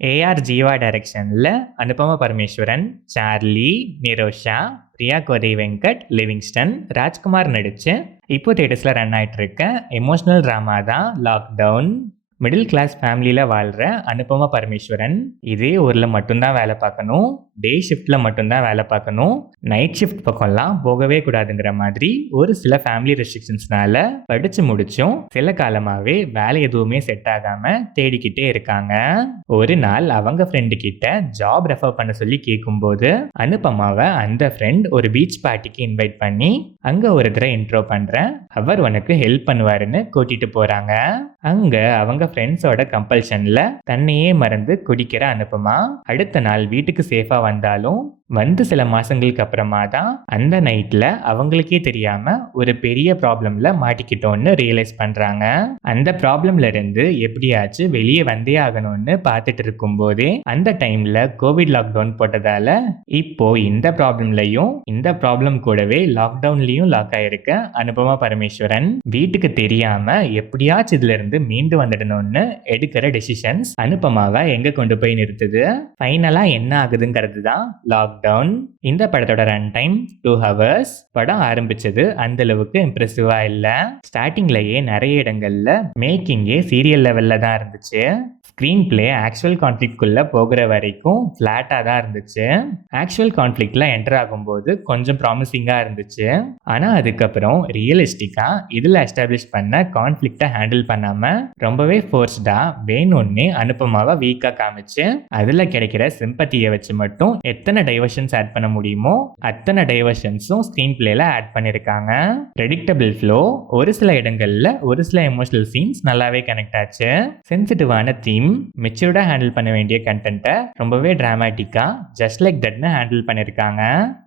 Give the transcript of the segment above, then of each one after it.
AR Jeeva டைரக்ஷன்ல Anupama Parameswaran, Charlie, Nirosha, Priya கோதை Venkat, Livingstone, Rajkumar நடிச்சு இப்போ தியேட்டர்ஸ்ல ரன் ஆயிட்டு இருக்க எமோஷனல் ட்ராமா தான் லாக்டவுன். மிடில் கிளாஸ் ஃபேமிலியில் வாழ்கிற அனுபமா பரமேஸ்வரன் இதே ஊரில் மட்டும்தான் வேலை பார்க்கணும், டே ஷிஃப்டில் மட்டும்தான் வேலை பார்க்கணும், நைட் ஷிஃப்ட் பக்கம்லாம் போகவே கூடாதுங்கிற மாதிரி ஒரு சில ஃபேமிலி ரெஸ்ட்ரிக்ஷன்ஸ்னால படித்து முடிச்சும் சில காலமாகவே வேலை எதுவுமே செட் ஆகாமல் தேடிக்கிட்டே இருக்காங்க. ஒரு நாள் அவங்க ஃப்ரெண்டு கிட்ட ஜாப் ரெஃபர் பண்ண சொல்லி கேட்கும்போது அனுபமாவை அந்த ஃப்ரெண்ட் ஒரு பீச் பார்ட்டிக்கு இன்வைட் பண்ணி அங்கே ஒரு தடவை இன்ட்ரோ பண்ணுறேன், அவர் உனக்கு ஹெல்ப் பண்ணுவாருன்னு கூட்டிட்டு போகிறாங்க. அங்கே அவங்க ஃப்ரெண்ட்ஸோட கம்பல்ஷன்ல தன்னையே மறந்து குடிக்கிற அனுபமா அடுத்த நாள் வீட்டுக்கு சேஃபா வந்தாலும் வந்து சில மாசங்களுக்கு அப்புறமா தான் அந்த நைட்ல அவங்களுக்கே தெரியாம ஒரு பெரிய ப்ராப்ளம்ல மாட்டிக்கிட்டோன்னு ரியலைஸ் பண்றாங்க. அந்த ப்ராப்ளம்ல இருந்து எப்படியாச்சும் வெளியே வந்தே ஆகணும்னு பார்த்துட்டு இருக்கும் போதே அந்த டைம்ல கோவிட் லாக்டவுன் போட்டதால இப்போ இந்த ப்ராப்ளம்லயும் இந்த ப்ராப்ளம் கூடவே லாக்டவுன்லயும் லாக் ஆயிருக்க அனுபமா பரமேஸ்வரன் வீட்டுக்கு தெரியாம எப்படியாச்சும் இதுல இருந்து மீண்டு வந்துடணும்னு எடுக்கிற டெசிஷன்ஸ் அனுபமாவை எங்க கொண்டு போய் நிறுத்துது, ஃபைனலா என்ன ஆகுதுங்கிறது தான் லாக்டவுன். இந்த படத்தோட ரன் டைம் 2 hours. படம் ஆரம்பிச்சது அந்த அளவுக்கு இம்ப்ரெசிவா இல்ல. ஸ்டார்டிங்லயே நிறைய இடங்கள்ல மேக்கிங்கே சீரியல் லெவல்ல தான் இருந்துச்சு. ஸ்க்ரீன் பிளே ஆக்சுவல் கான்ஃப்ளிக்ட்குள்ள போகிற வரைக்கும் ஃப்ளாட்டாக தான் இருந்துச்சு. ஆக்சுவல் கான்ஃப்ளிக்ட்ல என்டர் ஆகும்போது கொஞ்சம் ப்ராமிசிங்காக இருந்துச்சு. ஆனால் அதுக்கப்புறம் ரியலிஸ்டிக்காக இதில் எஸ்டாப்ளிஷ் பண்ண கான்ஃப்ளிக்டை ஹேண்டில் பண்ணாமல் ரொம்பவே ஃபோர்ஸ்டாக வேணும்னே அனுபமாவை வீக்காக காமிச்சு அதில் கிடைக்கிற சிம்பத்தியை வச்சு மட்டும் எத்தனை டைவர்ஷன்ஸ் ஆட் பண்ண முடியுமோ அத்தனை டைவர்ஷன்ஸும் ஸ்க்ரீன் பிளேல ஆட் பண்ணியிருக்காங்க. ப்ரெடிக்டபிள் ஃப்ளோ, ஒரு சில இடங்களில் ஒரு சில எமோஷனல் சீன்ஸ் நல்லாவே கனெக்ட் ஆச்சு. சென்சிட்டிவான தீம், மெச்சூர்டா ஹேண்டில் பண்ண வேண்டிய கண்டென்ட்டை ரொம்பவே டிராமாட்டிக்கா ஜஸ்ட் லைக் தட்னு ஹேண்டில் பண்ணியிருக்காங்க.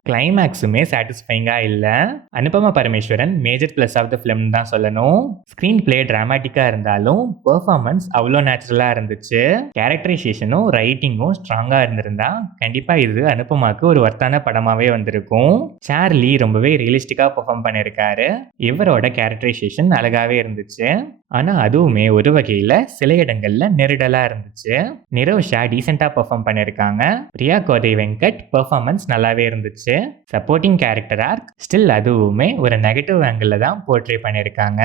கிளைமேக்ஸுமே சாட்டிஸ்ஃபைங்கா இல்லை. Anupama Parameswaran major plus of the film தான் சொல்லணும். ஸ்க்ரீன் பிளே டிராமாட்டிக்கா இருந்தாலும் பெர்ஃபார்மன்ஸ் அவ்வளோ நேச்சுரலா இருந்துச்சு. கேரக்டரைசேஷனும் ரைட்டிங்கும் ஸ்ட்ராங்கா இருந்திருந்தா கண்டிப்பா இது அனுபமாக்கு ஒரு ஒர்த்தான படமாவே வந்திருக்கும். சார்லி ரொம்பவே ரியலிஸ்டிக்கா பெர்ஃபார்ம் பண்ணியிருக்காரு. இவரோட கேரக்டரைசேஷன் அழகாவே இருந்துச்சு. ஆனா அதுவுமே ஒரு வகையில சில இடங்கள்ல நெருடலா இருந்துச்சு. நிரோஷா டீசெண்டா பெர்ஃபார்ம் பண்ணியிருக்காங்க. பிரியா கோதை வெங்கட் பெர்ஃபார்மன்ஸ் நல்லாவே இருந்துச்சு. சப்போர்ட்டிங் கேரக்டர் ஆர்க் ஸ்டில் அதுவுமே ஒரு நெகட்டிவ் ஆங்கிள் தான் போர்ட்ரே பண்ணியிருக்காங்க.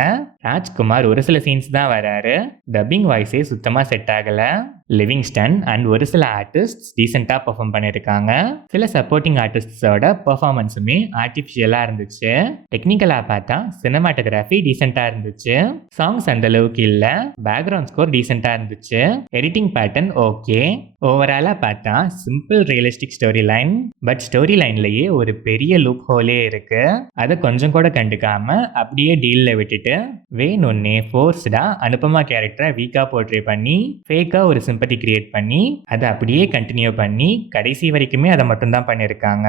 ராஜ்குமார் ஒரு சில சீன்ஸ் தான் வராரு. டப்பிங் வாய்ஸே சுத்தமா செட் ஆகல. லிவிங்ஸ்டன் அண்ட் ஒரு சில ஆர்டிஸ்ட் டீசெண்டா பெர்ஃபார்ம் பண்ணியிருக்காங்க. சில சப்போர்ட்டிங் ஆர்டிஸ்டோட பெர்ஃபார்மன்ஸுமே ஆர்டிஃபிஷியலா இருந்துச்சு. டெக்னிக்கலா பார்த்தா சினிமாட்டோகிராஃபி டீசெண்டா இருந்துச்சு. சாங்ஸ் அந்த அளவுக்கு இல்ல. பேக்ரவுண்ட் ஸ்கோர் டீசெண்டா இருந்துச்சு. Editing pattern okay. ஓவராலா பார்த்தா simple realistic story line. But story லைன்லயே ஒரு பெரிய லூப் ஹோலே இருக்கு. அதை கொஞ்சம் கூட கண்டுக்காம அப்படியே டீல்ல விட்டுட்டு வேணும்னே ஃபோர்ஸ்டா அனுபமா கேரக்டரை வீக்கா போர்ட்ரே பண்ணி ஃபேக்கா ஒரு சிம்பத்தி கிரியேட் பண்ணி அதை அப்படியே கண்டினியூ பண்ணி கடைசி வரைக்குமே அதை மட்டும்தான் பண்ணியிருக்காங்க.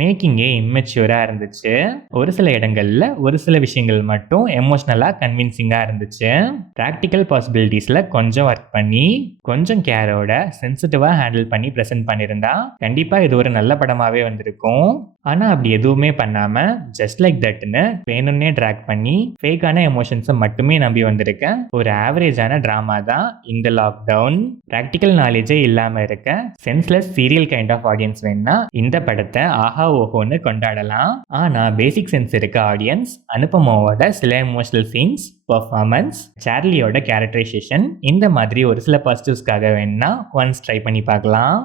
மேக்கிங்கே இம்மெச்சூரா இருந்துச்சு. ஒரு சில இடங்கள்ல ஒரு சில விஷயங்கள் மட்டும் எமோஷனலா கன்வின்சிங்கா இருந்துச்சு. ப்ராக்டிக்கல் பாசிபிலிட்டிஸ்ல கொஞ்சம் ஒர்க் பண்ணி கொஞ்சம் கேரோட சென்சிட்டிவா ஹேண்டில் பண்ணி ப்ரெசென்ட் பண்ணியிருந்தா கண்டிப்பா இது ஒரு நல்ல படமாவே வந்திருக்கும். ஆனா அப்படி எதுவுமே பண்ணாம ஜஸ்ட் லைக் தட்னு வேணும்னே ட்ராக் பண்ணி ஃபேக்கான எமோஷன்ஸை மட்டுமே நம்பி வந்திருக்க ஒரு ஆவரேஜான டிராமா தான் இந்த லாக்டவுன். ப்ராக்டிக்கல் நாலேஜே இல்லாம இருக்க senseless serial kind of audience வேணா இந்த படத்தை ஆஹா ஓஹோன்னு கொண்டாடலாம். ஆனா பேசிக் சென்ஸ் இருக்க ஆடியன்ஸ் அனுபமாவோட சில எமோஷனல் சீன்ஸ், பெர்ஃபார்மன்ஸ், சார்லியோட கேரக்டரைசேஷன் இந்த மாதிரி ஒரு சில பாசிட்டிவ்ஸ்க்காக வேணா ஒன்ஸ் ட்ரை பண்ணி பார்க்கலாம்.